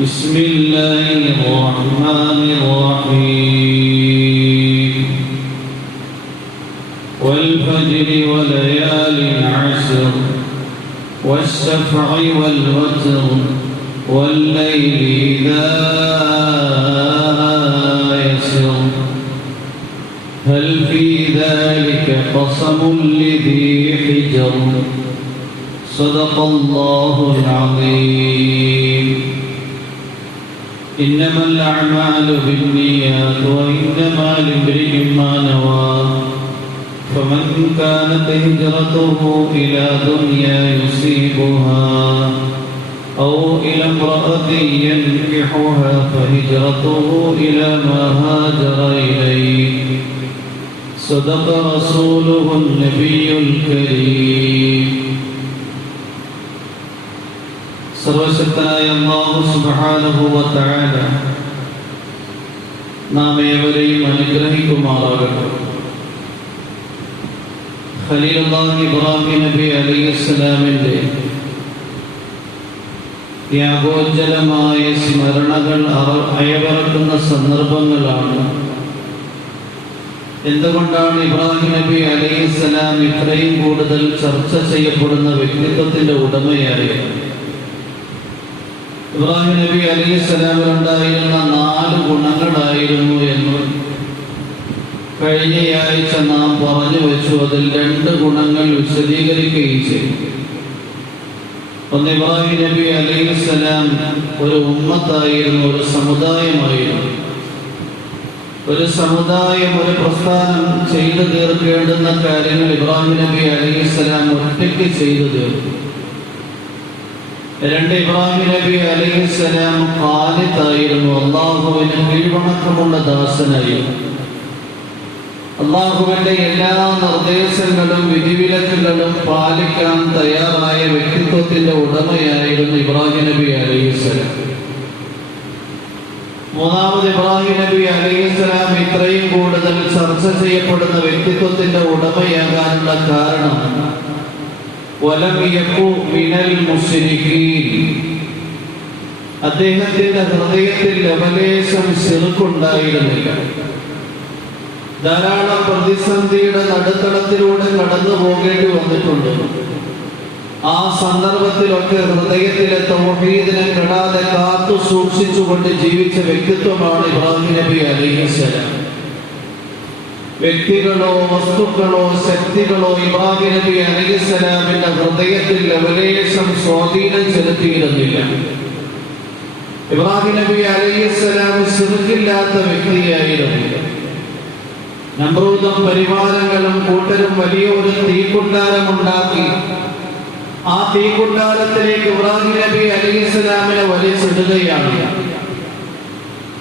بسم الله الرحمن الرحيم والفجر وليال عشر والشفع والوتر والليل إذا يسر هل في ذلك قسم لذي حجر صدق الله العظيم. إنما الأعمال بالنيات وإنما لامرئ ما نوى فمن كانت هجرته إلى دنيا يصيبها أو إلى امرأة ينكحها فهجرته إلى ما هاجر إليه صدق رسوله النبي الكريم. സർവശക്തനായ അല്ലാഹു സുബ്ഹാനഹു വ തആല നാം ഏവരെയും അനുഗ്രഹിക്കുമാറാകട്ടെ. ഖലീലുല്ലാഹി ഇബ്രാഹിം നബി അലൈഹിസ്സലാമിന്റെ ത്യാഗോജ്ജലമായ സ്മരണകൾ അയവിറക്കുന്ന സന്ദർഭങ്ങളാണ്. എന്തുകൊണ്ടാണ് ഇബ്രാഹിം നബി അലൈഹിസ്സലാം ഇത്രയും കൂടുതൽ ചർച്ച ചെയ്യപ്പെടുന്ന വ്യക്തിത്വത്തിന്റെ ഉടമയായത്? ഇബ്രാഹിം നബി അലൈഹിസ്സലാമിനുണ്ടായിരുന്ന 4 ഗുണങ്ങളായിരുന്നു എന്ന് കഴിഞ്ഞയാഴ്ച നാം പറഞ്ഞു വെച്ചു. അതിൽ 2 ഗുണങ്ങൾ വിശദീകരിക്കുകയും ചെയ്തു. ഒന്ന്, ഇബ്രാഹിം നബി അലൈഹിസ്സലാം ഒരു ഉമ്മത്തായിരുന്നു, ഒരു സമുദായമായിരുന്നു. ഒരു സമുദായം, ഒരു പ്രസ്ഥാനം ചെയ്തു തീർക്കേണ്ടുന്ന കാര്യങ്ങൾ ഇബ്രാഹിം നബി അലൈഹിസ്സലാം ഒറ്റയ്ക്ക് ചെയ്തു തീർത്തു. 2, ഇബ്രാഹിം നബി അലൈഹിസ്സലാം ഖാനിത്തായിരുന്നു, അല്ലാഹുവിന് കീഴ്വണക്കമുള്ള ദാസനായിരുന്നു. അല്ലാഹുവിന്റെ എല്ലാ നിർദ്ദേശങ്ങളും വിധിവിലക്കുകളും പാലിക്കാൻ തയ്യാറായ വ്യക്തിത്വത്തിന്റെ ഉടമയായിരുന്നു ഇബ്രാഹിം നബി അലൈഹിസ്സലാം. 3, ഇബ്രാഹിം നബി അലൈഹിസ്സലാം ഇത്രയും കൂടുതൽ ചർച്ച ചെയ്യപ്പെടുന്ന വ്യക്തിത്വത്തിന്റെ ഉടമയാകാനുള്ള കാരണം വലം യകു മിനൽ മുശ്രികീൻ, അദ്ദേഹത്തിന്റെ ഹൃദയത്തിൽ ലവലേശം ശിർക്കുണ്ടായിരുന്നില്ല. ധാരാളം പ്രതിസന്ധിയുടെ നടുത്തളത്തിലൂടെ കടന്നു പോകേണ്ടി വന്നിട്ടുണ്ട്. ആ സന്ദർഭത്തിലൊക്കെ ഹൃദയത്തിലെ തൗഹീദിനെ കെടാതെ കാത്തു സൂക്ഷിച്ചുകൊണ്ട് ജീവിച്ച വ്യക്തിത്വമാണ് ഇബ്രാഹിം നബി അലൈഹിസ്സലാം. വ്യക്തികളോ വസ്തുക്കളോ ശക്തികളോ ഇബ്രാഹിം നബി അലൈഹിസ്സലാമിന്റെ ഹൃദയത്തിൽ ലവലേശം സ്വാധീനം ചെലുത്തിയിരുന്നില്ല. ഇബ്രാഹിം നബി അലൈഹിസ്സലാം ശിർക്കില്ലാത്ത വ്യക്തിയായിരുന്നു. നമ്രൂദും പരിവാരങ്ങളും കൂട്ടരും വലിയൊരു തീക്കുണ്ടാരമുണ്ടാക്കി ആ തീക്കുണ്ടാരത്തിലേക്ക് ഇബ്രാഹിം നബി അലൈഹിസ്സലാമിനെ വലിച്ചിടുകയാണ്.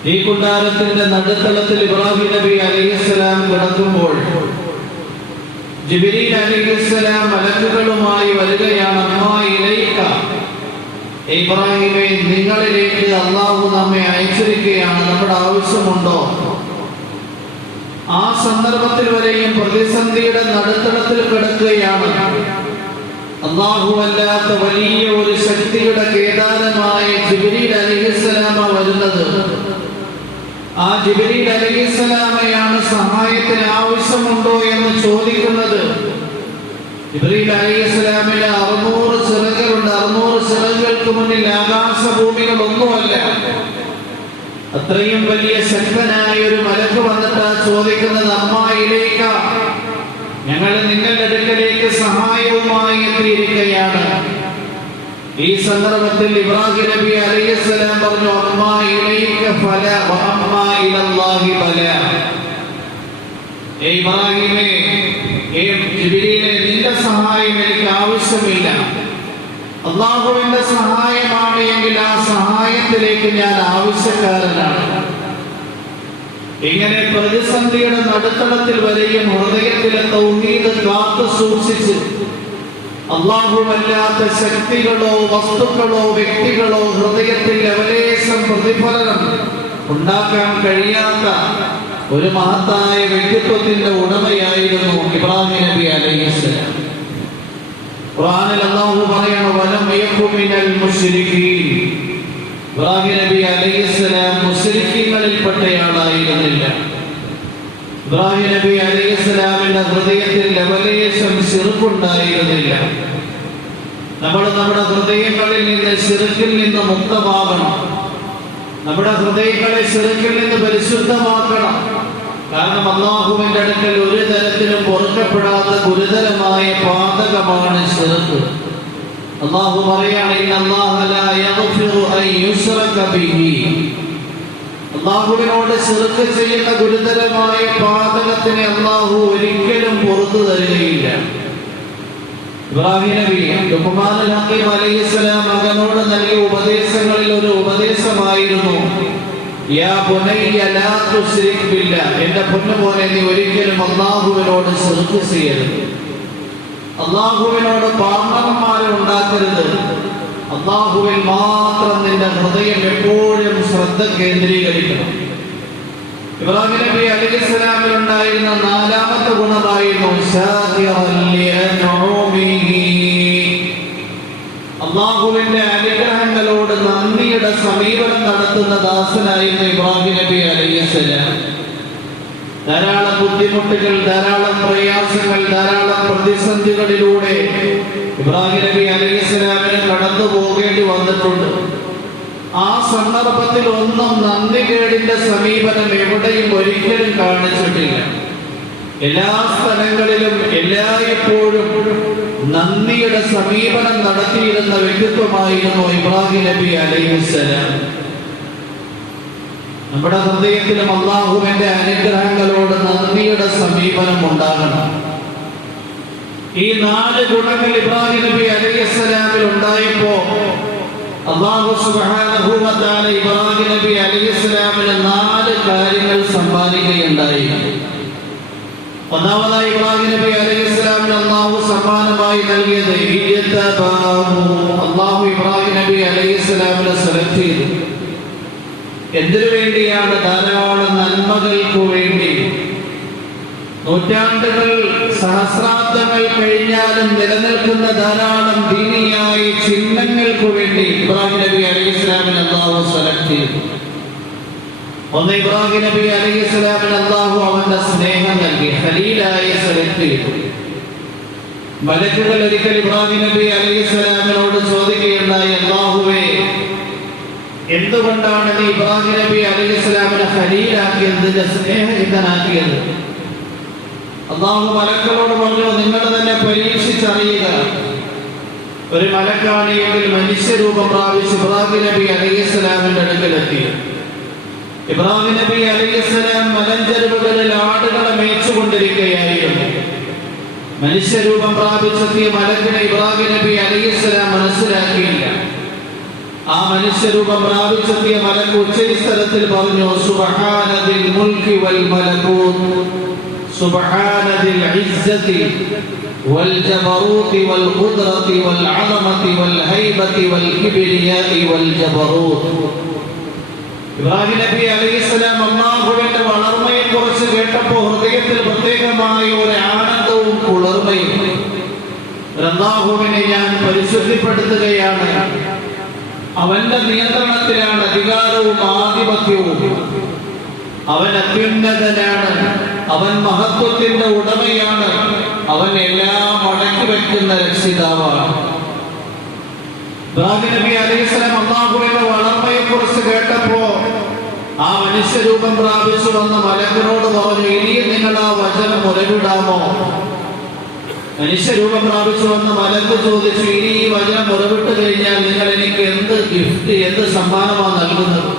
തീക്കുണ്ടാരത്തിന്റെ നടുത്തളത്തിൽ ഇബ്രാഹിം നബി അലൈഹിസ്സലാം കിടക്കുമ്പോൾ ജിബ്രീൽ അലൈഹിസ്സലാം മലക്കുകളുമായി വരികയാണ്. അമ്മാ ഇലൈക, ഇബ്രാഹിമേ, നിങ്ങളിലേക്ക് അല്ലാഹു നമ്മെ അയച്ചിരിക്കുകയാണ്, നമ്മുടെ ആവശ്യമുണ്ടോ? ആ സന്ദർഭത്തിൽ വരെയും പ്രതിസന്ധിയുടെ നടുത്തളത്തിൽ കിടക്കുകയാണ്. അല്ലാഹുവല്ലാത്ത വലിയ ഒരു ശക്തിയുടെ കേദാരമായ ജിബ്രീൽ അലൈഹിസ്സലാമ വരുന്നത്. ആ ജിബ്രീൽ അലൈഹിസ്സലാമയാണ് സഹായത്തിന് ആവശ്യമുണ്ടോ എന്ന് ചോദിക്കുന്നത്. ജിബ്രീൽ അലൈഹിസ്സലാമിന് 600 ചിറകുകളുണ്ട്. 600 ചിറകുകൾക്ക് മുന്നിൽ ആകാശഭൂമികളൊന്നുമല്ല. അത്രയും വലിയ ശക്തനായ ഒരു മലക്ക് വന്നിട്ട് ചോദിക്കുന്നത്, അമ്മാ ഇലൈക, ഞങ്ങൾ നിങ്ങളുടെ അടുക്കലേക്ക് സഹായവുമായി എത്തിയിരിക്കുകയാണ്. ഈ സന്ദർഭത്തിൽ ഇബ്രാഹിം നബി അലൈഹിസ്സലാം പറഞ്ഞു, അമ്മാ ഇലൈക ഫല വഅമ്മാ ഇലല്ലാഹി ബല. ഇബ്രാഹിമേ, ജിബ്രീലേ, നിന്റെ സഹായം എനിക്ക് ആവശ്യമില്ല. അല്ലാഹുവിന്റെ സഹായമാണ് എങ്കിൽ ആ സഹായത്തിലേക്ക് ഞാൻ ആവശ്യക്കാരനാണ്. ഇങ്ങനെ പ്രതിസന്ധിയുടെ നടുത്തളത്തിൽ വരെയും ഹൃദയത്തിലെ തൗഹീദ് കാത്തു സൂക്ഷിച്ച് അല്ലാഹുവല്ലാത്ത ശക്തികളോ വസ്തുക്കളോ വ്യക്തികളോ ഹൃദയത്തിൽ ലവലേശം പ്രതിഫലനം ഉണ്ടാക്കാൻ കഴിയാത്ത ഒരു മഹത്തായ വ്യക്തിത്വത്തിന്റെ ഉടമയായിരുന്നു ഇബ്രാഹിം നബി അലൈഹിസ്സലാം. ഖുർആനിൽ അല്ലാഹു പറയുന്നു വലം യകു മിനൽ മുശ്രികീൻ. ഇബ്രാഹിം നബി അലൈഹിസ്സലാം മുശ്രിക്കീങ്ങളിൽപ്പെട്ടയാളായിരുന്നില്ല. ഇബ്രാഹിം നബി അലൈഹിസ്സലാമിന്റെ ഹൃദയത്തിൽ ലവലേശം ശിർക്കുണ്ടായിരുന്നില്ല. നമ്മൾ നമ്മുടെ ഹൃദയങ്ങളിൽ നിന്ന് ശിർക്കിൽ നിന്ന് മുക്തമാകണം. നമ്മുടെ ഹൃദയങ്ങളെ ശിർക്കിൽ നിന്ന് പരിശുദ്ധമാക്കണം. കാരണം അല്ലാഹുവിന്റെ അടുക്കൽ ഒരു തരത്തിലും പൊറുക്കപ്പെടാത്ത ഗുരുതരമായ പാതകമാണ് ശിർക്ക്. അല്ലാഹു പറയാണ് ഇന്നല്ലാഹ ലാ യഗ്ഫിറു അൻ യുശ്റക ബിഹി. അല്ലാഹുവിനോട് ശിർക്ക് ചെയ്യുന്ന ഗുരുതരമായ പാതകത്തിനെ അല്ലാഹു ഒരിക്കലും പുറത്തു തരികയില്ല. ഇബ്രാഹിം നബി ലുഖ്മാനുൽ ഹക്കീം അലൈഹിസ്സലാം മകനോട് നൽകിയ ഉപദേശങ്ങളിൽ ഒരു ഉപദേശമായിരുന്നു യാ ബുനയ്യ ലാ തുശ്രിക് ബില്ലാഹ്. എന്റെ പൊന്നുമോനെ, നീ ഒരിക്കലും അല്ലാഹുവിനോട് ശിർക്ക് ചെയ്യരുത്. അല്ലാഹുവിനോട് പാർട്ണർമാരെ ഉണ്ടാക്കരുത്. അല്ലാഹുവിൽ മാത്രം നിന്റെ ഹൃദയം എപ്പോഴും ശ്രദ്ധ കേന്ദ്രീകരിക്കണം. ഇബ്രാഹിം നബി അലൈഹിസ്സലാമിൽ ഉണ്ടായിരുന്ന നാലാമത്തെ ഗുണമായിരുന്നു അല്ലാഹുവിന്റെ അനുഗ്രഹങ്ങളോട് നന്ദിയുടെ സമീപനം നടത്തുന്ന ദാസനായിരുന്നു ഇബ്രാഹിം നബി അലൈഹിസ്സലാം. ധാരാളം ബുദ്ധിമുട്ടുകൾ, ധാരാളം പ്രയാസങ്ങൾ, ധാരാളം പ്രതിസന്ധികളിലൂടെ ഇബ്രാഹിം നബി അലൈഹിസ്സലാമിന് കടന്നു പോകേണ്ടി വന്നിട്ടുണ്ട്. ആ സന്ദർഭത്തിൽ ഒന്നും നന്ദികേടിന്റെ സമീപനം എവിടെയും ഒരിക്കലും കാണിച്ചിട്ടില്ല. എല്ലാ സ്ഥലങ്ങളിലും എല്ലായ്പ്പോഴും നന്ദിയുടെ സമീപനം നടത്തിയിരുന്ന വ്യക്തിത്വമായിരുന്നു ഇബ്രാഹിം നബി അലൈഹിസ്സലാം. നമ്മുടെ ഹൃദയത്തിലും അല്ലാഹുവിന്റെ അനുഗ്രഹങ്ങളോട് നന്ദിയുടെ സമീപനം ഉണ്ടാകണം. ഈ 4 ഗുണങ്ങൾ ഇബ്രാഹിം നബി അലൈഹിസ്സലാമിൽ ഉണ്ടായപ്പോ അല്ലാഹു സുബ്ഹാനഹു വ തആല ഇബ്രാഹിം നബി അലൈഹിസ്സലാമിന് 4 കാര്യങ്ങൾ സമ്മാനിക്കുകയുണ്ടായി. ഒന്നാമതായി ഇബ്രാഹിം നബി അലൈഹിസ്സലാമിന് അല്ലാഹു സമ്മാനമായി നൽകിയത് അല്ലാഹു ഇബ്രാഹിം നബി അലൈഹിസ്സലാമിനെ സെലക്ട് ചെയ്തു. എന്തിനു വേണ്ടിയാണ്? ധാരാളം നന്മകൾക്ക് വേണ്ടി. നൂറ്റാണ്ടുകൾ, സഹസ്രാബ്ദങ്ങൾ കഴിഞ്ഞാലും നിലനിൽക്കുന്ന ധാരാളം ദീനിയായ ചിഹ്നങ്ങൾക്ക് വേണ്ടി ഇബ്രാഹിം നബി അലൈഹിസ്സലാമിനെ അല്ലാഹു സെലക്ട് ചെയ്തു. ഒന്ന്, ഇബ്രാഹിം നബി അലൈഹിസ്സലാമിന് അല്ലാഹു അവന്റെ സ്നേഹം നൽകി, ഖലീലായി സെലക്ട് ചെയ്തു. മലക്കുകൾ ഒരിക്കൽ ഇബ്രാഹിം നബി അലൈഹിസ്സലാമിനോട് ചോദിക്കുകയുണ്ടായി, അല്ലാഹുവേ, എന്തുകൊണ്ടാണ് നീ ഇബ്രാഹിം നബി അലൈഹിസ്സലാമിനെ ഖലീലാക്കിയത്, സ്നേഹയുക്തനാക്കിയത്? അല്ലാഹു മലക്കുകളോട് പറഞ്ഞു, നിങ്ങൾ തന്നെ പരീക്ഷിച്ചറിയുക. ഒരു മലക്കാണിയെങ്കിൽ മനുഷ്യരൂപം പ്രാപിച്ച് ഇബ്രാഹിം നബി അലൈഹിസ്സലാമിന്റെ അടുക്കലെത്തി. ഇബ്രാഹിം നബി അലൈഹിസ്സലാം മലഞ്ചെരുവുകളിൽ ആടുകളെ മേച്ചുകൊണ്ടിരിക്കുകയായിരുന്നു. മനുഷ്യരൂപം പ്രാപിച്ചെത്തിയ മലക്കിനെ ഇബ്രാഹിം നബി അലൈഹിസ്സലാം മനസ്സിലാക്കിയില്ല. ആ മനുഷ്യരൂപം പ്രാപിച്ചെത്തിയ മലക്ക് ഉച്ചസ്ഥലത്തിൽ പറഞ്ഞു, സുബ്ഹാനദിൽ മുൽക്കി വൽ മലകൂത്ത് സുബ്ഹാനദിൽ ഇസ്സതി വൽ ജബറൂതി വൽ ഖുദ്റതി വൽ അളമതി വൽ ഹൈബതി വൽ കിബ്രിയാഇ വൽ ജബറൂത്ത്. ഇബ്രാഹിം നബി അലൈഹിസ്സലാം അല്ലാഹുവിന്റെ വളർമയെ കുറിച്ച് കേട്ടപ്പോൾ ഹൃദയത്തിൽ പ്രത്യേകമായ ഒരു ആനന്ദവും കുളിർമയും. അല്ലാഹുവിനെ ഞാൻ പരിശുദ്ധിപ്പെടുത്തുകയാണ്. അവന്റെ നിയന്ത്രണത്തിലാണ് അധികാരവും ആധിപത്യവും. അവൻ അത്യുന്നതനാണ്. അവൻ മഹത്വത്തിന്റെ ഉടമയാണ്. അവൻ എല്ലാം അടക്കി വെക്കുന്ന രക്ഷിതാവാണ്. ഇബ്രാഹിം നബി അലൈഹിസ്സലാം അല്ലാഹുവിന്റെ വളർമയെ കുറിച്ച് കേട്ടപ്പോ ആ മനുഷ്യരൂപം പ്രാപിച്ചു വന്ന മലക്കിനോട് പറഞ്ഞു, ഇനിയും നിങ്ങൾ ആ വചനം ഉറവിടാമോ? മനുഷ്യരൂപം പ്രാപിച്ചു വന്ന മലക്ക് ചോദിച്ചു, ഇനി ഈ വചനം ഉറവിട്ട് കഴിഞ്ഞാൽ നിങ്ങൾ എനിക്ക് എന്ത് ഗിഫ്റ്റ്, എന്ത് സമ്മാനമാണ് നൽകുന്നത്?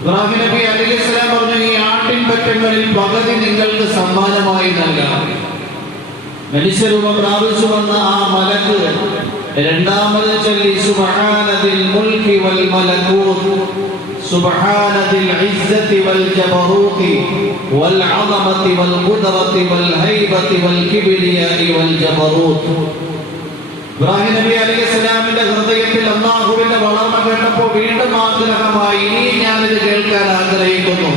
ഇബ്രാഹിം നബി അലൈഹിസ്സലാം പറഞ്ഞു, ഈ ആട്ടിൻപറ്റങ്ങളിൽ പകുതി നിങ്ങൾക്ക് സമ്മാനമായി നൽകാം. മനുഷ്യരൂപം പ്രാപിച്ചു വന്ന ആ മലക്ക് രണ്ടാമത് ചൊല്ലി, സുബ്ഹാനദിൽ മുൽക്കി വൽ മലകൂത്ത് സുബ്ഹാനദിൽ ഇസ്സതി വൽ ജബറൂതി വൽ അളമതി വൽ ഖുദ്റതി വൽ ഹൈബതി വൽ കിബ്രിയാഇ വൽ ജബറൂത്ത്. ഇബ്രാഹിം നബി അലൈഹിസ്സലാമിന്റെ ഹൃദയത്തിൽ അല്ലാഹുവിന്റെ വളർമ കേട്ടപ്പോൾ വീണ്ടും ആഗ്രഹമായി, ഇനി ഞാനിത് കേൾക്കാൻ ആഗ്രഹിക്കുന്നു.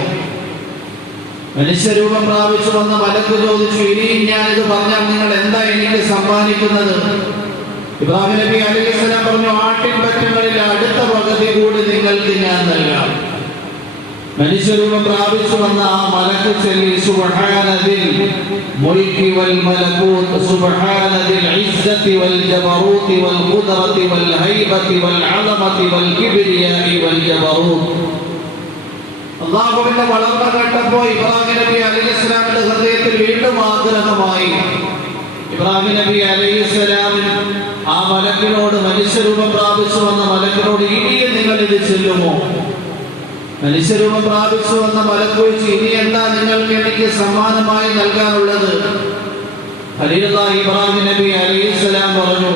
മനുഷ്യരൂപം പ്രാപിച്ചു വന്ന മലക്ക് ചോദിച്ചു, ഇനിയും ഞാനിത് പറഞ്ഞാൽ നിങ്ങൾ എന്താ എനിക്ക് സമ്മാനിക്കുന്നത്? ഇബ്രാഹിം നബി അലൈഹിസ്സലാം പറഞ്ഞു, ആട്ടിൻ പറ്റങ്ങളിൽ അടുത്ത പകുതി കൂടി നിങ്ങൾക്ക് ഞാൻ നൽകാം. മനുഷ്യരൂപം പ്രാപിച്ചു വന്ന ആ മലക്ക് ചൊല്ലി, സുബ്ഹാനദിൽ മുൽക്കി വൽ മലകൂത്ത് സുബ്ഹാനദിൽ ഇസ്സത്തി വൽ ജബറൂത്തി വൽ ഖുദ്റത്തി വൽ ഹൈബത്തി വൽ അളമത്തി വൽ കിബ്രിയാഇ വൽ ജബറൂത്ത്. അല്ലാഹുവിന്റെ വളർച്ച കേട്ടപ്പോൾ ഇബ്രാഹിം നബി അലൈഹിസ്സലാമിന്റെ ഹൃദയത്തിൽ വീണ്ടും ആഗ്രഹമായി. ഇബ്രാഹിം നബി അലൈഹിസ്സലാമിന് ആ മലക്കിനോട്, മനുഷ്യരൂപം പ്രാപിച്ചു വന്ന മലക്കിനോട്, ഇനിയും നിങ്ങൾ ഇത് ചൊല്ലുമോ? മനുഷ്യരൂപം പ്രാപിച്ചു വന്ന മലക്കൊഴിച്ച് ഇനി എന്താ നിങ്ങൾക്ക് എനിക്ക് സമ്മാനമായി നൽകാനുള്ളത്? ഖലീലുള്ളാഹി ഇബ്രാഹിം നബി അലൈഹിസ്സലാം പറഞ്ഞു,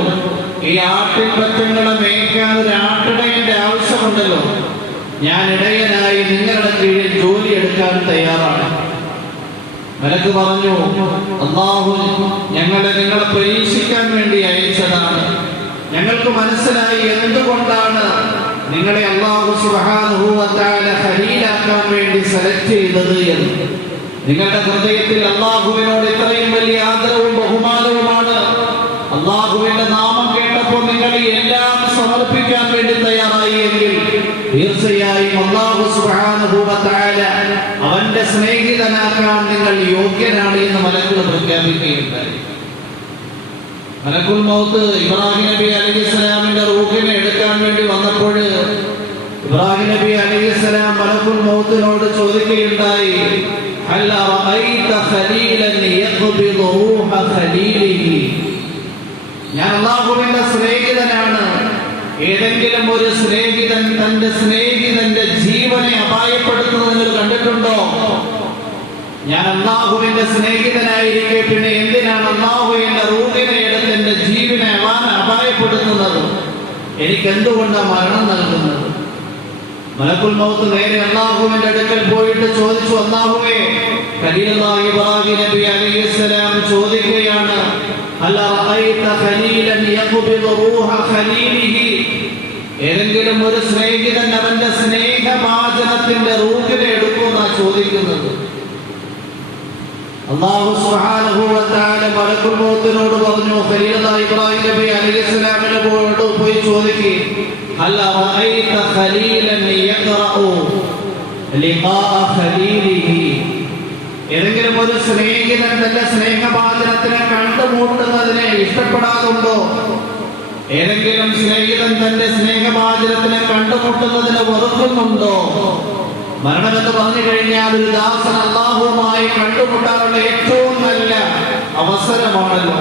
ഈ ആട്ടിൻ പറ്റങ്ങളെ മേയ്ക്കാൻ ഒരു ആട്ടിടയന്റെ ആവശ്യമുണ്ടല്ലോ, ഞാൻ ഇടയനായി നിങ്ങളുടെ കീഴിൽ ജോലി എടുക്കാൻ തയ്യാറാണ്. മലക്ക് പറഞ്ഞു, അല്ലാഹു നിങ്ങളെ പരീക്ഷിക്കാൻ വേണ്ടി അയച്ചതാണ്. ഞങ്ങൾക്ക് മനസ്സിലായി എന്തുകൊണ്ടാണ് നിങ്ങളെ അല്ലാഹു സുബ്ഹാനഹു വ തആല ഖലീലാക്കാൻ വേണ്ടി സെലക്ട് ചെയ്തത് എന്ന്. നിങ്ങളുടെ ഹൃദയത്തിൽ അല്ലാഹുവിനോട് ഇത്രയും വലിയ ആദരവും ബഹുമാനവുമാണ്. അല്ലാഹുവിന്റെ നാമം കേട്ടപ്പോൾ നിങ്ങൾ എല്ലാം സമർപ്പിക്കാൻ വേണ്ടി തയ്യാറായി എങ്കിൽ തീർച്ചയായും അല്ലാഹു സുബ്ഹാനഹു വ തആല അവന്റെ സ്നേഹിതനാക്കാൻ നിങ്ങൾ യോഗ്യനാണ് എന്ന് മലക്കുകൾ പ്രഖ്യാപിക്കുകയുണ്ടായി. മലക്കുൽ മൗത്ത് ഇബ്രാഹിം നബി അലൈഹിസ്സലാമിന്റെ റൂഹിനെ എടുക്കാൻ വേണ്ടി വന്നപ്പോൾ ഇബ്രാഹിം നബി അലൈഹിസ്സലാം മലക്കുൽ മൗത്തിനോട് ചോദിക്കുകയുണ്ടായി, ഹൽ റഅയ്ത ഖലീലൻ യഖ്ബിദു റൂഹ ഖലീലിഹി. ഞാൻ അല്ലാഹുവിന്റെ സ്നേഹിതനാണ്. ഏതെങ്കിലും ഒരു സ്നേഹിതൻ തന്റെ സ്നേഹിതന്റെ ജീവനെ അപായപ്പെടുത്തുന്നത് നിങ്ങൾ കണ്ടിട്ടുണ്ടോ? ഞാൻ അല്ലാഹുവിന്റെ സ്നേഹിതനായിരിക്കെ പിന്നെ എന്തിനാണ് അല്ലാഹു എന്റെ റൂഹിനെ എടുത്ത് എന്റെ ജീവനെ അപായപ്പെടുത്തുന്നത്? എനിക്ക് എന്തുകൊണ്ടാണ് മരണം നൽകുന്നത്? മലക്കുൽ മൗത്ത് നേരെ അല്ലാഹുവിന്റെ അടുക്കൽ പോയിട്ട് ചോദിച്ചു, അല്ലാഹുവേ, ഖലീലുള്ളാഹി ഇബ്രാഹിം നബി അലൈഹിസ്സലാം ചോദിക്കുകയാണ്, ഹൽ റഅയ്ത ഖലീലൻ യഖ്ബിദു റൂഹ ഖലീലിഹി. ഏതെങ്കിലും ഒരു സ്നേഹിതൻ അവന്റെ സ്നേഹഭാജനത്തിന്റെ റൂഹിനെ എടുക്കുമെന്നാ ചോദിക്കുന്നത്. അല്ലാഹു സുബ്ഹാനഹു വ തആല മലക്കുൽ മൗത്തിനോട് പറഞ്ഞു, ഖലീലുള്ളാഹി ഇബ്രാഹിം നബി അലൈഹിസ്സലാമിനോട് പോയി ചോദിക്കുക, ഹൽ റഅയ്ത ഖലീലൻ യഖറഉ ലിഖാഅ ഖലീലിഹി. ഏതെങ്കിലും ഒരു സ്നേഹിതൻ തന്റെ സ്നേഹഭാജനത്തിനെ കണ്ടുമുട്ടുന്നതിനെ ഇഷ്ടപ്പെടാതുണ്ടോ? ഏതെങ്കിലും സ്നേഹിതൻ തന്റെ സ്നേഹഭാജനത്തിനെ കണ്ടുമുട്ടുന്നതിനെ വെറുക്കുന്നുണ്ടോ? മരണമെന്ന് പറഞ്ഞു കഴിഞ്ഞാൽ ഒരു ദാസൻ അല്ലാഹുവുമായി കണ്ടുമുട്ടാനുള്ള ഏറ്റവും നല്ല അവസരമാണല്ലോ.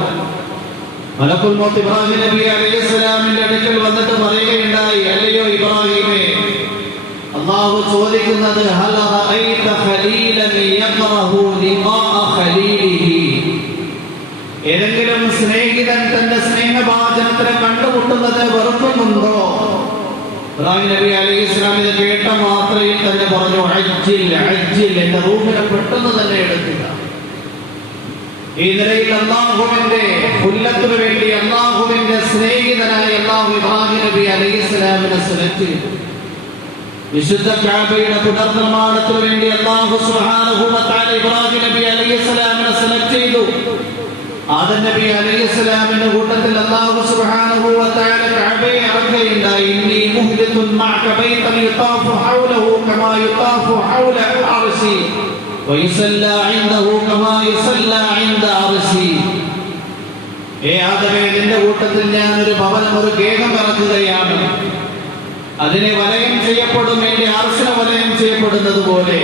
മലക്കുൽ മൗത്ത് ഇബ്രാഹിം നബി അലൈഹിസ്സലാമിന്റെ അടുക്കൽ വന്നിട്ട് പറയുകയുണ്ടായി, അല്ലയോ ഇബ്രാഹിമേ, അല്ലാഹു ചോദിക്കുന്നത്, ഹൽ റഅയ്ത ഖലീലൻ യഖറഹു ലിഖാഅ ഖലീലിഹി. ഏതെങ്കിലും സ്നേഹിതൻ തന്റെ സ്നേഹഭാജനത്തിനെ കണ്ടുമുട്ടുന്നത് വെറുക്കുന്നുണ്ടോ? ഇബ്രാഹിം നബി അലൈഹിസ്സലാം ഇത് കേട്ട മാത്രയിൽ തന്നെ പറഞ്ഞു, അജ്ജിൽ അജ്ജിൽ, എന്റെ റൂഹിനെ പെട്ടെന്ന് തന്നെ എടുക്കുക. ഈ നിലയിൽ അല്ലാഹുവിന്റെ ഉല്ലത്തിന് വേണ്ടി അല്ലാഹുവിന്റെ സ്നേഹിതനായ അല്ലാഹു ഇബ്രാഹിം നബി അലൈഹിസ്സലാമിനെ സെലക്ട് ചെയ്തു. വിശുദ്ധ കഅബയുടെ പുനർനിർമ്മാണത്തിന് വേണ്ടി അല്ലാഹു സുബ്ഹാനഹു വ തആല ഇബ്രാഹിം നബി അലൈഹിസ്സലാമിനെ സെലക്ട് ചെയ്തു. ആദം നബി അലൈഹിസ്സലാമിന്റെ കൂട്ടത്തിൽ അല്ലാഹു സുബ്ഹാനഹു വ തആല കഅബയെ ഇറക്കുകയുണ്ടായി. ഇന്നി മുഹ്ദിതുൻ മഅക ബൈതൻ യുതാഫു ഹൗലഹു കമാ യുതാഫു ഹൗല അർശി വയുസല്ലാ ഇൻദഹു കമാ യുസല്ലാ ഇൻദ അർശി. ആദമേ, നിന്റെ കൂട്ടത്തിൽ ഞാൻ ഒരു ഭവനം, ഒരു ഗേഹം ഇറക്കുകയാണ്. അതിനെ വലയം ചെയ്യപ്പെടും, എന്റെ അർശിനെ വലയം ചെയ്യപ്പെടുന്നത് പോലെ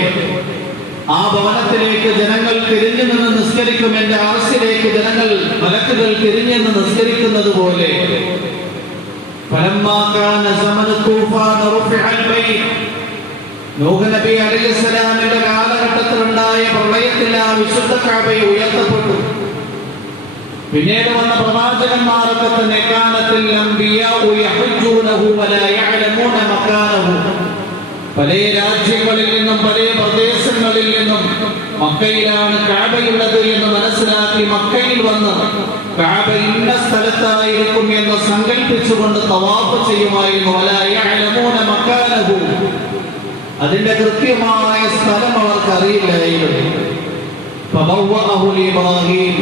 ആ ഭവനത്തിലേക്ക് ജനങ്ങൾ തിരിഞ്ഞു നിന്ന് നിസ്കരിക്കും. എന്റെ അർശിലേക്ക് ജനങ്ങൾ, മലക്കുകൾ തിരിഞ്ഞു നിന്ന് നിസ്കരിക്കുന്നത് പോലെ. നൂഹ് നബി അലൈഹിസ്സലാമിന്റെ കാലഘട്ടത്തിലുണ്ടായ പ്രളയത്തിൽ ആ വിശുദ്ധ കഅബ ഉയർത്തപ്പെട്ടു. പിന്നീട് വന്ന പ്രവാചകന്മാരൊക്കെ തന്നെ കാനത്തിൽ അംബിയാഉ യഹജ്ജൂനഹു വലാ യഅലമൂന മകാനഹു. പല രാജ്യങ്ങളിൽ നിന്നും പല പ്രദേശങ്ങളിൽ നിന്നും മക്കയിലാണ് കഅബയുള്ളത് എന്ന് മനസ്സിലാക്കി മക്കയിൽ വന്ന് കഅബ ഇന്ന സ്ഥലത്തായിരിക്കും എന്ന് സങ്കല്പിച്ചുകൊണ്ട് തവാഫ് ചെയ്യുമായിരുന്നു. വലാ യഅലമൂന മകാനഹു, അതിന്റെ കൃത്യമായ സ്ഥലം അവർക്ക് അറിയില്ലായിരുന്നു. ഫബവ്വഅഹു ഇബ്രാഹിം,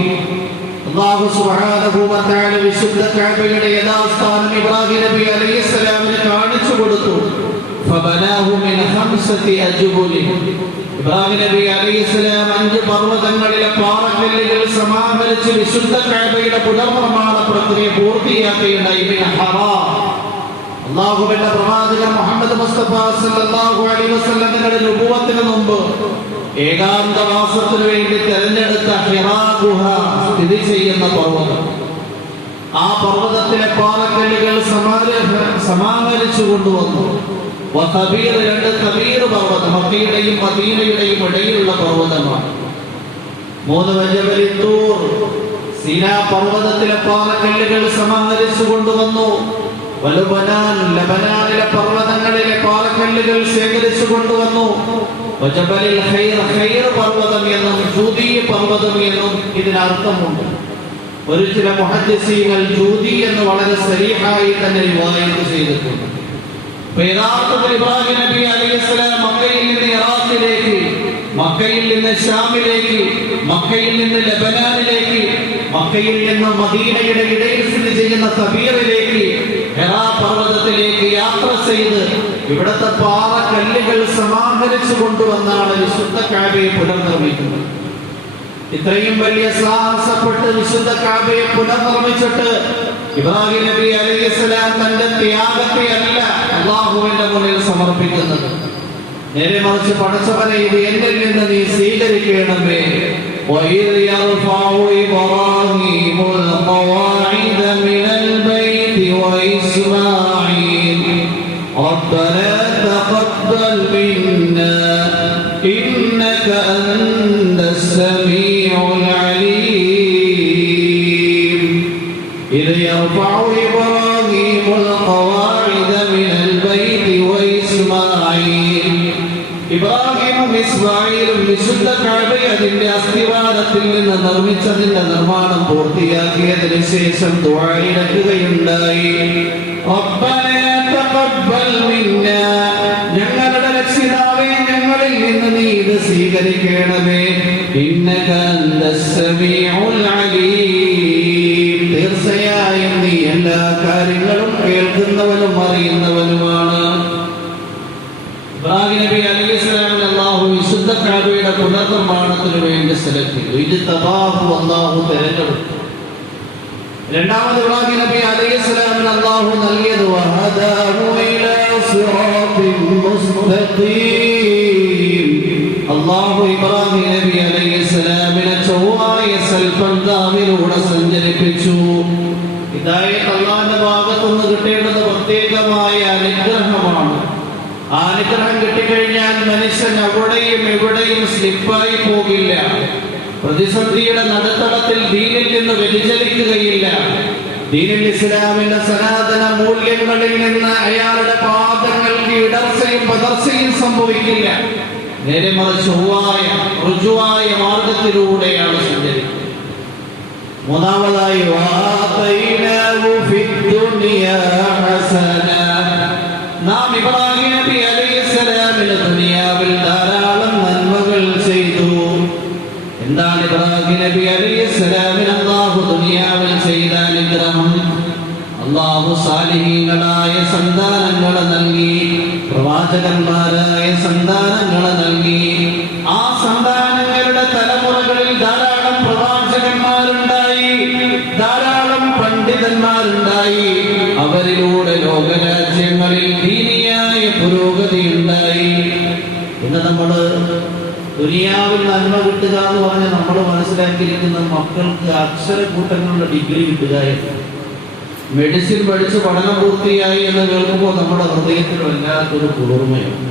അല്ലാഹു സുബ്ഹാനഹു വ തആല വിശുദ്ധ കഅബയുടെ യഥാസ്ഥാനം ഇബ്രാഹിം നബി അലൈഹിസ്സലാമിന് കാണിച്ചു കൊടുത്തു. ഫബനാഹു മിൻ ഖംസതി അജ്ബുലി. ഇബ്രാഹിം നബി അലൈഹിസ്സലാം 5 പർവ്വതങ്ങളിലെ പാറക്കല്ലുകൾ സമാഹരിച്ച് വിശുദ്ധ കഅബയുടെ പുനർനിർമ്മാണ പ്രക്രിയ പൂർത്തിയാക്കിയുണ്ടായി. അല്ലാഹുവിന്റെ പ്രവാചകൻ മുഹമ്മദ് മുസ്തഫ സല്ലല്ലാഹു അലൈഹി വസല്ലം തങ്ങളുടെ നബുവത്തിന് മുമ്പ് ഏകാന്തവാസത്തിനു വേണ്ടി തെരഞ്ഞെടുത്ത ഹിറാ ഗുഹ സ്ഥിതി ചെയ്യുന്ന പർവ്വതം. ആ പർവ്വതത്തിലെ പാറക്കല്ലുകൾ സമാഹരിച്ചു കൊണ്ടുവന്നു. വഖബീർ, 2 കബീർ പർവ്വതം മക്കയുടെയും മദീനയുടെയും ഇടയിലുള്ള പർവ്വതമാണ്. 3 വജബലി തൂർ, സീനാ പർവ്വതത്തിലെ പാറക്കല്ലുകൾ സമാഹരിച്ചു കൊണ്ടുവന്നു. വലുബനാൻ, ലബനാനിലെ പർവ്വതങ്ങളിലെ പാറക്കല്ലുകൾ ശേഖരിച്ചു കൊണ്ടുവന്നു. വജബലിൽ ഖൈർ, ഖൈർ പർവ്വതം എന്നും ജൂദി പർവ്വതം എന്നും ഇതിനർത്ഥമുണ്ട്. ഒരു ചില മുഹദ്ദിസീങ്ങൾ ജൂദി എന്ന് വളരെ സരീഹായി തന്നെ റിവായത്ത് ചെയ്തിട്ടുണ്ട്. യഥാർത്ഥത്തിൽ ഇബ്രാഹിം നബി അലൈഹിസ്സലാം മക്കയിൽ നിന്ന് ഇറാഖിലേക്ക്, മക്കയിൽ നിന്ന് ഷാമിലേക്ക്, മക്കയിൽ നിന്ന് ലബനാനിലേക്ക്, മക്കയിൽ നിന്ന് മദീനയുടെ ഇടയിൽ സ്ഥിതി ചെയ്യുന്ന കബീറിലേക്ക്, ഹിറാ പർവ്വതത്തിലേക്ക് യാത്ര ചെയ്ത് ഇവിടുത്തെ പാറക്കല്ലുകൾ സമാഹരിച്ചു കൊണ്ടുവന്നാണ് വിശുദ്ധ കഅബയെ പുനർനിർമ്മിക്കുന്നത്. ഇത്രയും വലിയ സാഹസപ്പെട്ട് വിശുദ്ധ കഅബയെ പുനർനിർമ്മിച്ചിട്ട് ഇബ്രാഹിം നബി അലൈഹിസ്സലാം തന്റെ ത്യാഗത്തെ അല്ല അല്ലാഹുവിന്റെ മുന്നിൽ സമർപ്പിക്കുന്നത്. നേരെ മറിച്ച് പടച്ചവനെ ഇത് എന്നിൽ നിന്ന് നീ സ്വീകരിക്കണമേ. وَإِذْ يَرْفَعُ إِبْرَاهِيمُ الْقَوَاعِدَ مِنَ الْبَيْتِ وَإِسْمَاعِيلُ رَبَّنَا تَقَبَّلْ مِنَّا إِنَّكَ أَنْتَ السَّمِيعُ الْعَلِيمُ إِذْ يَرْفَعُ إِبْرَاهِيمُ الْقَوَاعِدَ مِنَ الْبَيْتِ وَإِسْمَاعِيلُ. ഇബ്രാഹിമും ഇസ്മായിലും വിശുദ്ധ കഅബയെ അതിന്റെ അസ്ഥിവാരത്തിൽ നിന്ന് നിർമ്മിച്ചതിന്റെ നിർമ്മാണം പൂർത്തിയാക്കിയതിനു ശേഷം ദുആയിരക്കുകയുണ്ടായി. റബ്ബനാ തഖബ്ബൽ മിന്നാ, ഞങ്ങളുടെ രക്ഷിതാവേ ഞങ്ങളിൽ നിന്ന് നീ ഇത് സ്വീകരിക്കണമേ. ഇന്നക അൻതസ് സമീഉൽ അലീം, തീർച്ചയായും നീ എല്ലാ കാര്യങ്ങളും കേൾക്കുന്നവനും അറിയുന്നവനുമാണ്. ഇബ്രാഹിം നബി അലൈഹിസ്സലാമിനെ അല്ലാഹു വിശുദ്ധ കഅബയുടെ പുനർനിർമ്മാണത്തിന് വേണ്ടി സെലക്ട് ചെയ്തു. അല്ലാഹു തിരഞ്ഞെടുത്തു. രണ്ടാമത് ഇബ്രാഹിം നബി അലൈഹിസ്സലാമിന് അല്ലാഹു നൽകിയത് വഹദാഹു ഇലാ സിറാത്തിൻ മുസ്തഖീം. അല്ലാഹു ഇബ്രാഹിം നബി അലൈഹിസ്സലാമിനെ ചൊവ്വായ സൽപന്താവിലൂടെ സഞ്ചരിപ്പിച്ചു. ഹിദായത്ത് അല്ലാഹുവിന്റെ ഭാഗത്തുനിന്ന് കിട്ടേണ്ടത് പ്രത്യേകമായ അനുഗ്രഹമാണ്. ആ അനുഗ്രഹം കിട്ടിക്കഴിഞ്ഞാൽ മനുഷ്യൻ അവിടെയും എവിടെയും സ്ലിപ്പായി പോകില്ല. പ്രതിസന്ധിയുടെ നടുത്തളത്തിൽ ദീനിൽ നിന്ന് വ്യതിചലിക്കുകയില്ല. ദീനുൽ ഇസ്ലാമിന്റെ സനാതന മൂല്യങ്ങളിൽ നിന്ന് അയാളുടെ പാദങ്ങൾക്ക് ഇടർച്ചയും പതർച്ചയും സംഭവിക്കില്ല. നേരെ മറിച്ച് ഋജുവായ മാർഗത്തിലൂടെയാണ് സഞ്ചരിക്കുന്നത്. മൂന്നാമതായി നാം ഇബ്രാഹിം നബി അലൈഹിസ്സലാമിന് ദുനിയാവിൽ ധാരാളം നന്മകൾ ചെയ്തു. എന്താണ് ഇബ്രാഹിം നബി അലൈഹിസ്സലാമിന് അല്ലാഹു ദുനിയാവിൽ ചെയ്ത അനുഗ്രഹം? അല്ലാഹു സാലിഹീങ്ങളായ സന്താനങ്ങളെ നൽകി, പ്രവാചകന്മാരായ സന്താനങ്ങളെ നൽകി. ആ സന്താനങ്ങളുടെ തലമുറകളിൽ ധാരാളം പ്രവാചകന്മാരുണ്ടായി, ധാരാളം പണ്ഡിതന്മാരുണ്ടായി. അവരിലൂടെ ലോകരാജ്യങ്ങളിൽ ദീനിയായ പുരോഗതി ഉണ്ടായി. ഇന്ന് നമ്മള് ദുനിയാവിൽ നന്മ കിട്ടുക എന്ന് പറഞ്ഞാൽ നമ്മൾ മനസ്സിലാക്കിയിരിക്കുന്ന മക്കൾക്ക് അക്ഷരക്കൂട്ടങ്ങളുടെ ഡിഗ്രി കിട്ടുക എന്ന്, മെഡിസിൻ പഠിച്ച് പഠനം പൂർത്തിയായി എന്ന് കേൾക്കുമ്പോൾ നമ്മുടെ ഹൃദയത്തിൽ വല്ലാത്തൊരു കുളിർമയാണ്.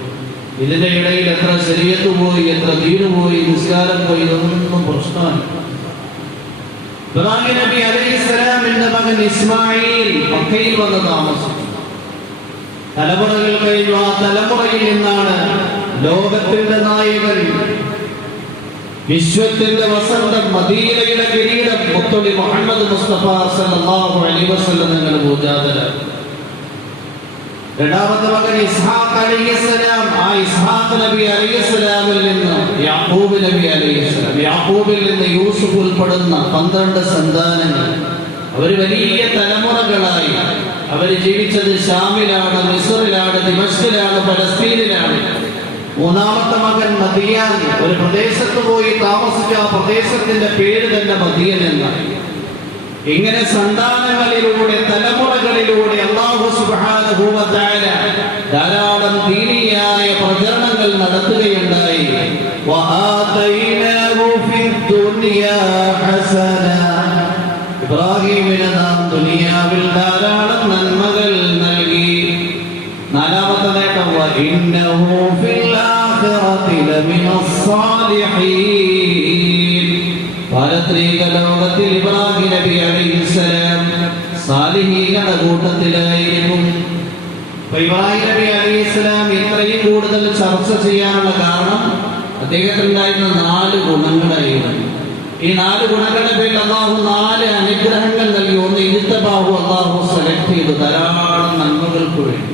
ഇതിന്റെ ഇടയിൽ എത്ര ശരീഅത്ത് പോയി, എത്ര ദീന് പോയി, നിസ്കാരം പോയി, ഇതൊന്നും പ്രശ്നമല്ല. ഇബ്രാഹിം നബി അലൈഹിസ്സലാമിന്റെ മകൻ ഇസ്മായിൽ മക്കയിൽ വന്ന് താമസിച്ചു. തലമുറകൾ കഴിഞ്ഞു. ആ തലമുറയിൽ നിന്നാണ് ലോകത്തിന്റെ നായകൻ, വിശ്വത്തിന്റെ വസന്തം, മദീനയുടെ കിരീടം മുത്തുനബി മുഹമ്മദ് മുസ്തഫ സല്ലല്ലാഹു അലൈഹി വസല്ലം തങ്ങളുടെ പൂജാതനായി. രണ്ടാമത്തെ മകൻ ഇസ്ഹാഖ് അലൈഹിസ്സലാം. ആ ഇസ്ഹാഖ് നബി അലൈഹിസ്സലാമിൽ നിന്ന് യാക്കൂബ് നബി അലൈഹിസ്സലാം, യാക്കൂബിൽ നിന്ന് യൂസുഫ് ഉൾപ്പെടുന്ന 12 സന്താനങ്ങൾ. അവർ വലിയ തലമുറകളായി അവർ ജീവിച്ചത് ഷാമിലാണ്, മിസ്റിലാണ്, ദിമഷ്കിലാണ്, പലസ്തീനിലാണ്. മൂന്നാമത്തെ മകൻ മദിയാൻ, ഒരു പ്രദേശത്ത് പോയി താമസിച്ച ആ പ്രദേശത്തിന്റെ പേര് തന്നെ മദിയൻ എന്നാണ്. ഇങ്ങനെ സന്താനങ്ങളിലൂടെ തലമുറകളിലൂടെ അല്ലാഹു സുബ്ഹാനഹു വ തആല ധാരാളം ദീനിയായ പ്രചരണങ്ങൾ നടത്തുകയുണ്ടായി. വആതൈനാഹു ഫിദ്ദുനിയാ ഹസന, ഇബ്രാഹിമിന് നാം ദുനിയാവിൽ ധാരാളം നന്മകൾ നൽകി. നാലാമത്തെ നേട്ടം വഇന്നഹു ഫിൽ ആഖിറതി ലമിനസ് സാലിഹീൻ, പാരത്രിക ലോകത്തിൽ ഇബ്രാഹിം നബി അലൈഹിസ്സലാം സാലിഹീങ്ങളുടെ കൂട്ടത്തിലായിരിക്കും. ഇബ്രാഹിം നബി അലൈഹിസ്സലാം ഇത്രയും കൂടുതൽ ചർച്ച ചെയ്യാനുള്ള കാരണം അദ്ദേഹത്തിനുണ്ടായിരുന്ന 4 ഗുണങ്ങളായിരുന്നു. ഈ 4 ഗുണങ്ങളുടെ പേരിൽ അള്ളാഹു 4 അനുഗ്രഹങ്ങൾ നൽകി. ഒന്ന്, ഇജ്തബാഹു, അള്ളാഹു സെലക്ട് ചെയ്തു ധാരാളം നന്മകൾക്ക് വേണ്ടി.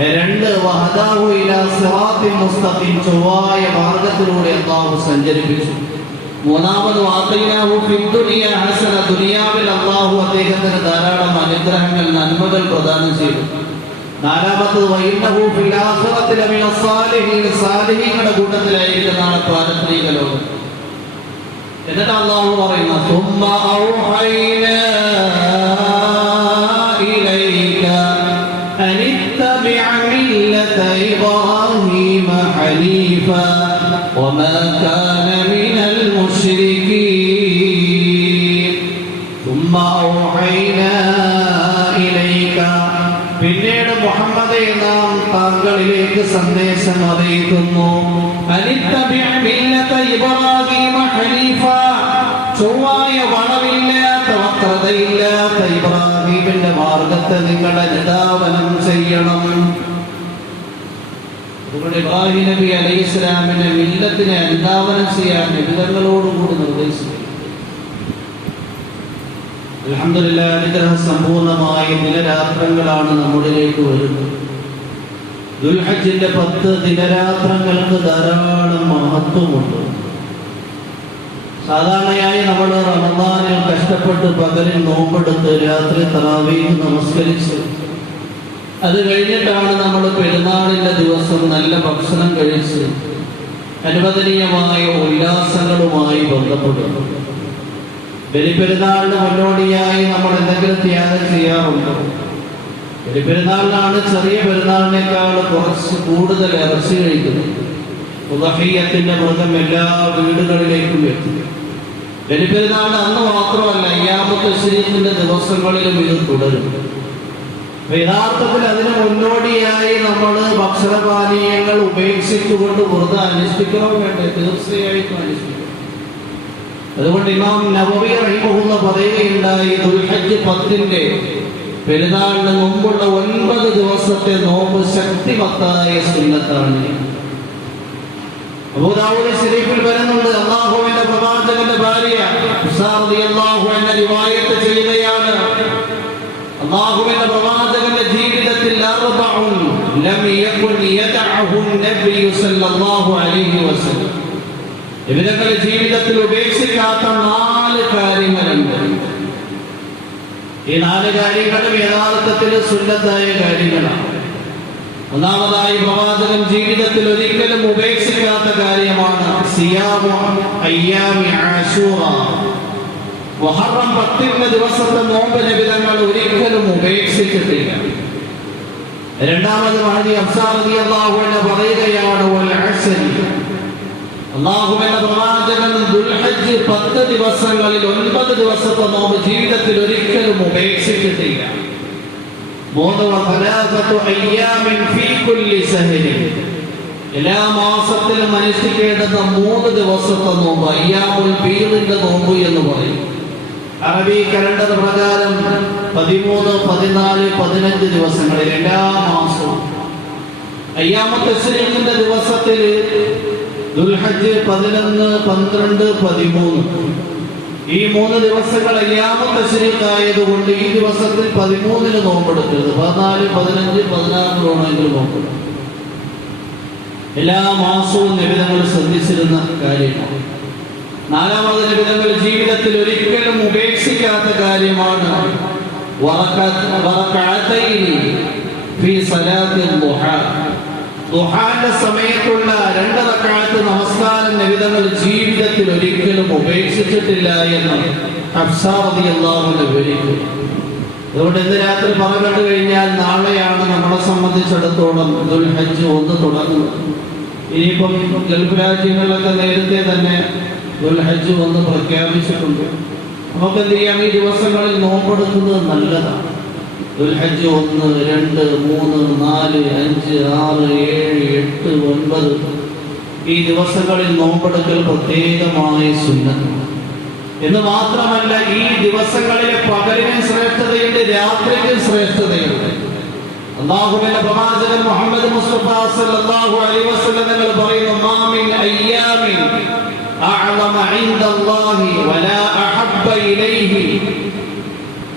2, വഹദാഹു ഇലാ സിറാത്തിൻ മുസ്തഖീം, ചൊവ്വായ മാർഗത്തിലൂടെ അള്ളാഹു സഞ്ചരിപ്പിച്ചു. 3, വആതൈനാഹു ഫിദ്ദുനിയാ ഹസന, ദുനിയാവിൽ അള്ളാഹു അദ്ദേഹത്തിന് ധാരാളം അനുഗ്രഹങ്ങൾ, നന്മകൾ പ്രദാനം ചെയ്തു. 4, വഇന്നഹു ഫിൽ ആഖിറതി ലമിനസ് സാലിഹീൻ, സാലിഹീങ്ങളുടെ കൂട്ടത്തിലായിരിക്കും നാളെ പാരത്രിക ലോകം. എന്നിട്ട് അല്ലാഹു പറയുന്നു സുമ്മ ഔഹൈനാ ഇലൈക അനിത്തബിഅ മില്ലത ഇബ്രാഹീമ ഹനീഫ വമാ കാന മിനൽ മുശ്രികീൻ. സുമ്മ ഔഹൈനാ ഇലൈക, പിന്നീട് മുഹമ്മദേ നാം താങ്കളിലേക്ക് സന്ദേശം അറിയിക്കുന്നു. അനിത്തബിഅ മില്ലത ഇബ്രാഹീമ ഹനീഫ, ചൊവ്വായ വളവില്ലാത്ത വക്രതയില്ലാത്ത ഇബ്രാഹീമിന്റെ മാർഗത്തെ നിങ്ങൾ അനുധാവനം ചെയ്യണം. അതുകൊണ്ട് ഇബ്രാഹിം നബി അലൈഹിസ്സലാമിന്റെ മില്ലത്തിനെ അനുധാവനം ചെയ്യാൻ നിബിധങ്ങളോടുകൂടി നിർദ്ദേശിച്ചു. അൽഹംദുലില്ലാഹ്, അനുഗ്രഹ സമ്പൂർണമായ ദിനരാത്രങ്ങളാണ് നമ്മുടെയിലേക്ക് വരുന്നത്. ദുൽഹജ്ജിന്റെ 10 ദിനരാത്രങ്ങൾക്ക് ധാരാളം മഹത്വമുണ്ട്. സാധാരണയായി നമ്മൾ റമദാനിൽ കഷ്ടപ്പെട്ട് പകലിൽ നോമ്പെടുത്ത് രാത്രി തറാവീഹ് നമസ്കരിച്ച് അത് കഴിഞ്ഞിട്ടാണ് നമ്മൾ പെരുന്നാളിന്റെ ദിവസം നല്ല ഭക്ഷണം കഴിച്ച് അനുവദനീയമായ ഉല്ലാസങ്ങളുമായി ബന്ധപ്പെടുന്നു. ബലിപെരുന്നാളിന് മുന്നോടിയായി നമ്മൾ എന്തെങ്കിലും ത്യാഗം ചെയ്യാറുണ്ടോ? ബലിപെരുന്നാളിനാണ് ചെറിയ പെരുന്നാളിനേക്കാൾ കുറച്ച് കൂടുതൽ ഇറച്ചി കഴിക്കുന്നത്. ഉദഹിയ്യത്തിന്റെ മൃഗം എല്ലാ വീടുകളിലേക്കും എത്തും. ബലിപെരുന്നാളിന് അന്ന് മാത്രമല്ല, അയ്യാമത്ത് തശ്രീഖിന്റെ ദിവസങ്ങളിലും ഇത് തുടരും. യഥാർത്ഥത്തിൽ അതിന് മുന്നോടിയായി നമ്മൾ ഭക്ഷണപാനീയങ്ങൾ ഉപേക്ഷിച്ചുകൊണ്ട് വ്രതം അനുഷ്ഠിക്കണോ വേണ്ടേ? തീർച്ചയായിട്ടും അനുഷ്ഠിക്കണം. അതുകൊണ്ട് ഇമാം നവവി റഹിമഹുല്ലാഹ് പറയുകയുണ്ടായി, ദുൽഹജ്ജ് 10ന്റെ പെരുന്നാളിന് മുമ്പുള്ള 9 ദിവസത്തെ നോമ്പ് ശക്തിമത്തായ സുന്നത്താണ്. അബൂ ദാവൂദ് ശരീഫിൽ വരുന്നുണ്ട്, അല്ലാഹുവിന്റെ പ്രവാചകന്റെ ഭാര്യ ഉസാ റളിയല്ലാഹു അൻഹ റിവായത്ത് ചെയ്യുകയാണ്, അല്ലാഹുവിന്റെ പ്രവാചകന്റെ ജീവിതത്തിൽ 4 ലം യകുൻ യദഅഹു നബി സല്ലല്ലാഹു അലൈഹി വസല്ലം, ഇവരുടെ ജീവിതത്തിൽ ഉപേക്ഷിക്കാത്ത 4 കാര്യങ്ങളുണ്ട്. ഈ 4 കാര്യങ്ങളും യഥാർത്ഥത്തിൽ സുന്നത്തായ കാര്യങ്ങളാണ്. ഒന്നാമതായി പ്രവാചകൻ ജീവിതത്തിൽ ഒരിക്കലും ഉപേക്ഷിക്കാത്ത കാര്യമാണ് സിയാമു അയ്യാമി ആശൂറ. മുഹറം 10 ദിവസത്തെ നോമ്പ് നബിതങ്ങൾ ഒരിക്കലും ഉപേക്ഷിച്ചിട്ടില്ല. രണ്ടാമത് മഹദി ഹഫ്സ റളിയല്ലാഹു അൻഹ പറയുകയാണ്, വൽ അസ്രി, അല്ലാഹുവിന്റെ പ്രവാചകൻ ദുൽഹജ്ജ് 10 ദിവസങ്ങളിൽ 9 ദിവസത്തെ നോമ്പ് ജീവിതത്തിൽ ഒരിക്കലും ഉപേക്ഷിച്ചിട്ടില്ല. 3 വസലാസത്തു അയ്യാമിൻ ഫീ കുല്ലി സഹരി, എല്ലാ മാസത്തിലും അനുഷ്ഠിക്കേണ്ടുന്ന 3 ദിവസത്തെ നോമ്പ് അയ്യാമുൽ ബീദിന്റെ നോമ്പ് എന്ന് പറയും. അറബി കലണ്ടർ പ്രകാരം 13, 14, 15 ദിവസങ്ങളിൽ എല്ലാ മാസവും. അയ്യാമുൽ തശ്രീഖിന്റെ ദിവസത്തിൽ ദുൽഹജ്ജ് 11, 12, 13 ഈ 3 ദിവസങ്ങൾ അയ്യാമു തശ്രീഖായതുകൊണ്ട് ഈ ദിവസത്തിൽ 13 നോമ്പെടുക്കരുത്. 14, 15, 16 വേണമെങ്കിലും നോമ്പെടുക്കും. എല്ലാ മാസവും നബിതങ്ങൾ ശ്രദ്ധിച്ചിരുന്ന കാര്യമാണ്. 4ാമത് നബിതങ്ങൾ ജീവിതത്തിൽ ഒരിക്കലും ഉപേക്ഷിക്കാത്ത കാര്യമാണ് ദുഹാന്റെ സമയത്തുള്ള 2 റക്അത്ത് നമസ്കാരം നബിതങ്ങൾ ജീവിതത്തിൽ ഒരിക്കലും ഉപേക്ഷിച്ചിട്ടില്ല എന്ന് ഹഫ്സ റളിയല്ലാഹു അൻഹ വിവരിക്കുന്നു. അതുകൊണ്ട് ഇന്ന് രാത്രി പറഞ്ഞു കഴിഞ്ഞാൽ നാളെയാണ് നമ്മളെ സംബന്ധിച്ചിടത്തോളം ദുൽഹജ്ജ് 1 തുടങ്ങുന്നത്. ഇനിയിപ്പം ഗൾഫ് രാജ്യങ്ങളിലൊക്കെ നേരത്തെ തന്നെ ദുൽഹജ്ജ് 1 പ്രഖ്യാപിച്ചിട്ടുണ്ട്. നമുക്ക് എന്ത് ചെയ്യാം? ഈ ദിവസങ്ങളിൽ നോമ്പെടുക്കുന്നത് നല്ലതാണ്. ദുൽഹജ്ജ് 1, 2, 3, 4, 5, 6, 7, 8, 9 ഈ ദിവസങ്ങളിൽ നോമ്പെടുക്കൽ പ്രത്യേകമായ സുന്നത്താണ്. എന്ന് മാത്രമല്ല, ഈ ദിവസങ്ങളിലെ പകലിന് ശ്രേഷ്ഠതയുണ്ട്, രാത്രിക്ക് ശ്രേഷ്ഠതയുണ്ട്. അല്ലാഹുവിന്റെ പ്രവാചകൻ മുഹമ്മദ് മുസ്തഫ സല്ലല്ലാഹു അലൈഹി വസല്ലം തങ്ങൾ പറയുന്നു, മാ മിൻ അയ്യാമിൻ അഅ്ളമ ഇൻദല്ലാഹി വലാ അഹബ്ബ ഇലൈഹി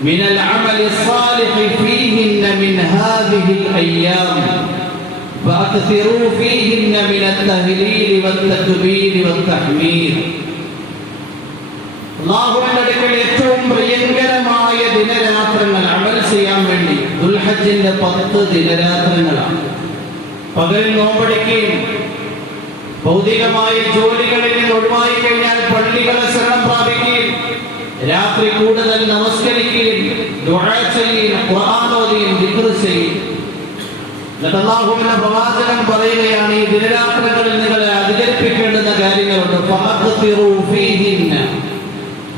മിനൽ അമലി സ്സാലിഹി ഫീഹിന്ന മിൻ ഹാദിഹിൽ അയ്യാം ഫഅക്തിറൂ ഫീഹിന്ന മിനൽ തഹ്ലീൽ വത്തക്ബീർ വത്തഹ്മീദ്. അല്ലാഹുവിന്റെ അടുക്കൽ ഏറ്റവും പ്രിയങ്കരമായ ദിനരാത്രങ്ങൾ അമൽ ചെയ്യാൻ വേണ്ടി ദുൽഹജ്ജിന്റെ 10 ദിനരാത്രങ്ങളാണ്. പകൽ നോമ്പെടുക്കുകയും ഭൗതികമായ ജോലികളിൽ നിന്ന് ഒഴിവായി കഴിഞ്ഞാൽ പള്ളികളെ ശരണം പ്രാപിക്കുകയും രാത്രി കൂടുതൽ നമസ്കരിക്കുകയും ദുആ ചെയ്യുകയും ഖുർആൻ ഓതുകയും ദിക്ർ ചെയ്യുകയും. എന്നിട്ട് അല്ലാഹുവിന്റെ പ്രവാചകൻ പറയുകയാണ്, ഈ ദിനരാത്രങ്ങളിൽ നിങ്ങൾ അധികരിപ്പിക്കേണ്ടുന്ന കാര്യങ്ങളുണ്ട്. ഫഅക്തിറൂ ഫീഹിന്ന,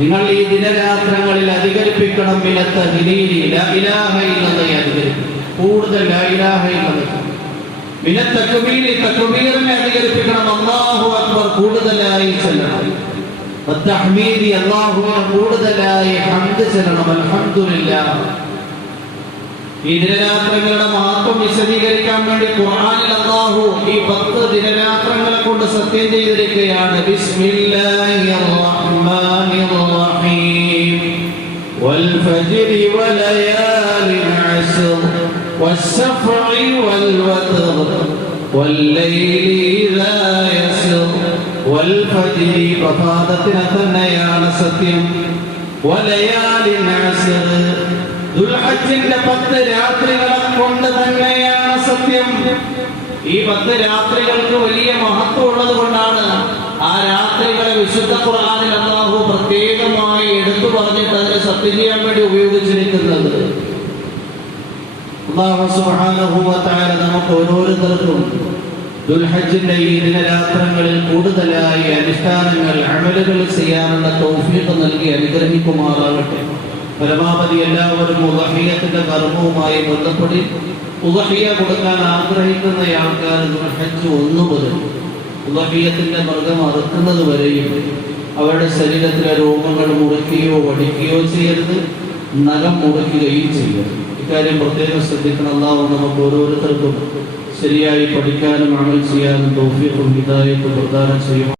നിങ്ങൾ ഈ ദിനരാത്രങ്ങളിൽ അധികരിപ്പിക്കണം. മിനത്ത ഹിലീലി ലാ ഇലാഹ ഇല്ലല്ലാഹ് അധികരിപ്പിക്കണം, കൂടുതൽ ലാ ഇലാഹ ഇല്ലല്ലാഹ്. മിനത്ത തക്ബീരി, തക്ബീറിനെ അധികരിപ്പിക്കണം. അല്ലാഹു അക്ബർ കൂടുതലായി ചൊല്ലണം. വത്തഹ്മീദി, അല്ലാഹുവിനെ കൂടുതലായി ഹംദ് ചൊല്ലണം. അൽഹംദുലില്ലാഹ്. ഈ ദിനരാത്രങ്ങളുടെ മഹത്വം വിശദീകരിക്കാൻ വേണ്ടി ഖുർആനിൽ അല്ലാഹു ഈ 10 ദിനരാത്രങ്ങളെ കൊണ്ട് സത്യം ചെയ്തിരിക്കുകയാണ്. ബിസ്മില്ലാഹിർ റഹ്മാനിർ റഹീം വൽ ഫജ്രി വലയാലിൻ അശ്ർ വസ്സഫ്ഇ വൽ വത്ർ വല്ലൈലി ഇദാ യസ്ർ. വൽ ഫജ്രി, പ്രഭാതത്തിന് തന്നെയാണ് സത്യം. വലയാലിൻ അശ്ർ, ദുൽഹജ്ജിന്റെ 10 രാത്രികളെ കൊണ്ട് തന്നെയാണ് സത്യം. ഈ 10 രാത്രികൾക്ക് വലിയ മഹത്വം ഉള്ളത് കൊണ്ടാണ് ആ രാത്രികളെ വിശുദ്ധ ഖുർആനിൽ അല്ലാഹു പ്രത്യേകമായി എടുത്തു പറഞ്ഞിട്ട് അതിനെ സത്യം ചെയ്യാൻ വേണ്ടി ഉപയോഗിച്ചിരിക്കുന്നത്. അല്ലാഹു സുബ്ഹാനഹു വ തആല നമുക്ക് ഓരോരുത്തർക്കും ദുൽഹജ്ജിന്റെ ഈ ദിനരാത്രങ്ങളിൽ കൂടുതലായി അനുഷ്ഠാനങ്ങൾ അമലുകൾ ചെയ്യാനുള്ള തൗഫീഖ് നൽകി അനുഗ്രഹിക്കുമാറാകട്ടെ. പരമാവധി എല്ലാവരും ഉദ്ഹിയ്യത്തിന്റെ കർമ്മവുമായി ബന്ധപ്പെട്ട് ഉദ്ഹിയ്യ കൊടുക്കാൻ ആഗ്രഹിക്കുന്ന ആൾക്കാർ ദുൽഹജ്ജ് 1 മുതൽ ഉദ്ഹിയ്യത്തിന്റെ മൃഗം അറുക്കുന്നത് വരെയും അവരുടെ ശരീരത്തിലെ രോഗങ്ങൾ മുറിക്കുകയോ വടിക്കുകയോ ചെയ്യരുത്, നഖം മുറിക്കുകയും ചെയ്യരുത്. ഇക്കാര്യം പ്രത്യേകം ശ്രദ്ധിക്കണം. അല്ലാഹു നമുക്ക് ഓരോരുത്തർക്കും ശരിയായി പഠിക്കാനും അമൽ ചെയ്യാനും തൗഫീഖും ഹിദായത്തും പ്രദാനം ചെയ്യും.